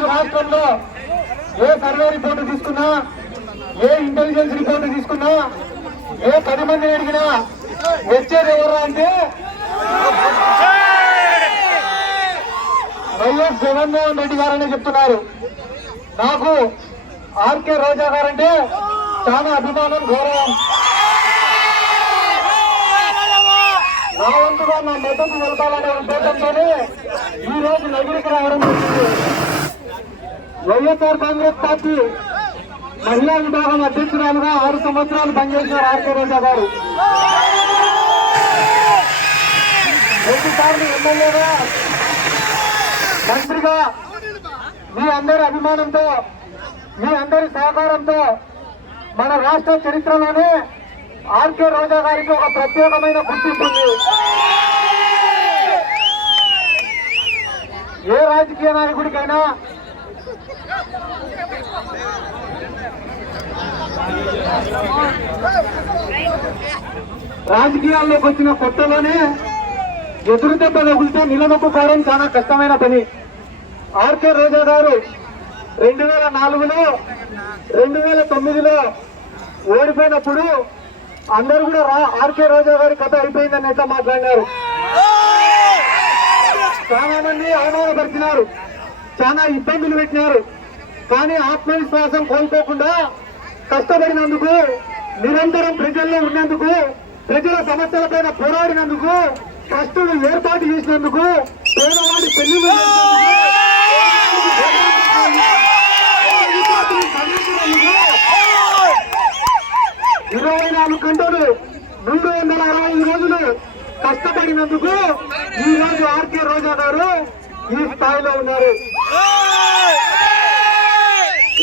ఈరోజు రాష్ట్రంలో ఏ survey report తీసుకున్నా, ఏ ఇంటెలిజెన్స్ రిపోర్టు తీసుకున్నా, ఏ 10 మందిని అడిగినా వచ్చేది ఎవరు అంటే వైఎస్ జగన్మోహన్ రెడ్డి గారని చెప్తున్నారు. నాకు ఆర్కే రోజా గారంటే చాలా అభిమానం, గౌరవం. నా వంతుగా నా మద్దతు నిలపాలనే ఉద్దేశంతోనే ఈ రోజు నగిరికి రావడం జరిగింది. వైఎస్ఆర్ కాంగ్రెస్ పార్టీ మహిళా విభాగం అధ్యక్షురాలుగా 6 సంవత్సరాలు పనిచేసినారు ఆర్కే రోజా గారు. 2 సార్లు ఎమ్మెల్యేగా, మంత్రిగా మీ అందరి అభిమానంతో, మీ అందరి సహకారంతో మన రాష్ట్ర చరిత్రలోనే ఆర్కే రోజా గారికి ఒక ప్రత్యేకమైన గుర్తింపు ఉంది. ఏ రాజకీయ నాయకుడికైనా రాజకీయాల్లోకి వచ్చిన కొత్తలోనే ఎదురు దెబ్బ తగిలితే నిలదొక్కుకోవడం చాలా కష్టమైన పని. ఆర్కే రోజా గారు 2004లో 2009లో ఓడిపోయినప్పుడు అందరూ కూడా ఆర్కే రోజా గారి కథ అయిపోయిందని ఎట్లా మాట్లాడినారు. చాలా మంది అవమానపరిచినారు, చాలా ఇబ్బందులు పెట్టినారు. కానీ ఆత్మవిశ్వాసం కోల్పోకుండా కష్టపడినందుకు, నిరంతరం ప్రజల్లో ఉన్నందుకు, ప్రజల సమస్యలపైన పోరాడినందుకు, ట్రస్టులు ఏర్పాటు చేసినందుకు, పేదవాడి పెళ్లి 24 గంటలు 365 రోజులు కష్టపడినందుకు ఈ రోజు ఆర్కే రోజా గారు ఈ స్థాయిలో ఉన్నారు.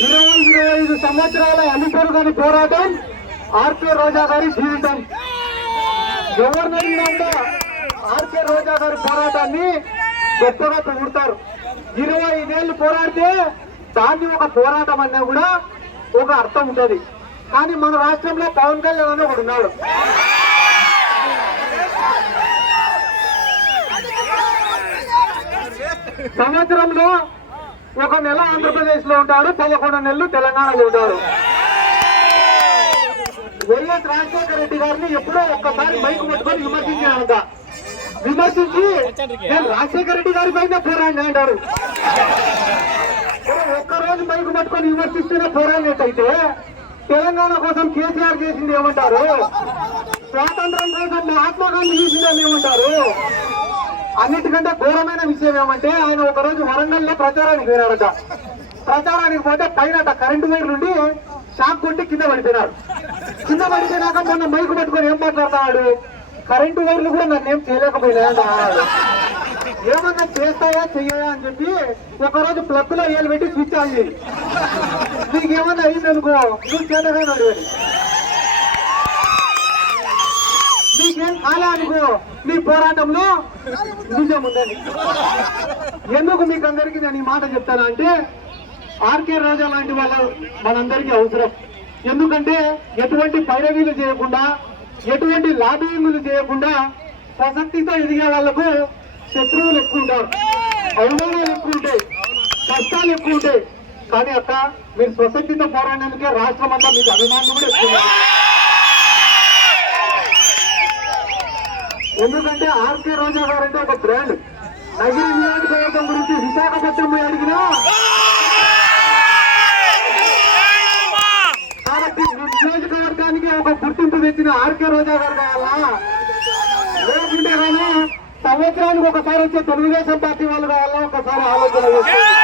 25 సంవత్సరాల అలుపెరుగని పోరాటం ఆర్కే రోజా గారి జీవితం. ఎవరినైనా కూడా ఆర్కే రోజా గారి పోరాటాన్ని గొప్పగా పొగుడతారు. 25 ఏళ్ళు పోరాడితే దాన్ని ఒక పోరాటం అన్నా కూడా ఒక అర్థం ఉంటుంది. కానీ మన రాష్ట్రంలో పవన్ కళ్యాణ్ అని ఒకడు ఉన్నాడు. సంవత్సరంలో 1 నెల ఆంధ్రప్రదేశ్ లో ఉంటాడు, 11 నెలలు తెలంగాణలో ఉంటాడు. వైఎస్ రాజశేఖర రెడ్డి గారిని ఎప్పుడో ఒక్కసారి మైకు పట్టుకొని విమర్శించాడంట. విమర్శించి నేను రాజశేఖర రెడ్డి గారి పైన పోరాడినా అంటాడు. ఒక్కరోజు మైకు పట్టుకొని విమర్శిస్తేనే పోరాడినట్టయితే తెలంగాణ కోసం కేసీఆర్ చేసింది ఏమంటారు? స్వాతంత్రం కోసం మహాత్మా గాంధీ చేసిందని ఏమంటారు? అన్నిటికంటే ఘోరమైన విషయం ఏమంటే ఆయన ఒకరోజు వరంగల్లో ప్రచారానికి పోయినారట. ప్రచారానికి పోతే పైన కరెంటు వైర్ నుండి షాక్ కొట్టి కింద పడిపోయినారు. కింద పడిపోయినాక మొన్న మైకు పట్టుకొని ఏం మాట్లాడుతున్నాడు? కరెంటు వైర్లు కూడా నన్నేం చేయలేకపోయినా అన్నాడు. ఏమన్నా చేస్తావా చెయ్యవా అని చెప్పి ఒకరోజు ప్లగ్ లో ఏలు పెట్టి స్విచ్ ఆన్ చేయి, నీకేమన్నా అయిందనుకో నువ్వు చేతగానే నీకేం కాలే అనుకో నీ పోరాటంలో నిజం ఉందని. ఎందుకు మీకు అందరికీ నేను ఈ మాట చెప్తాను అంటే ఆర్కే రోజా లాంటి వాళ్ళు మనందరికీ అవసరం. ఎందుకంటే ఎటువంటి పైరవీలు చేయకుండా, ఎటువంటి లాబింగ్లు చేయకుండా ప్రసక్తితో ఎదిగే వాళ్లకు శత్రువులు ఎక్కువ ఉంటారు, అవమానాలు ఎక్కువ ఉంటాయి, కష్టాలు ఎక్కువ ఉంటాయి. కానీ అక్క మీరు స్వశక్తితో పోరాడేందుకే రాష్ట్రం అంతా మీకు అభిమానులు కూడా ఎక్కువ. ఎందుకంటే ఆర్కే రోజా గారు అంటే ఒక బ్రాండ్. నగిరి నియోజకవర్గం గురించి విశాఖపట్నం అడిగినా కాబట్టి నియోజకవర్గానికి ఒక గుర్తింపు తెచ్చిన ఆర్కే రోజా గారు కావాలా, లేకుంటే కానీ సంవత్సరానికి ఒకసారి వచ్చే తెలుగుదేశం పార్టీ వాళ్ళు కావాలా ఒకసారి ఆలోచన చేస్తారు.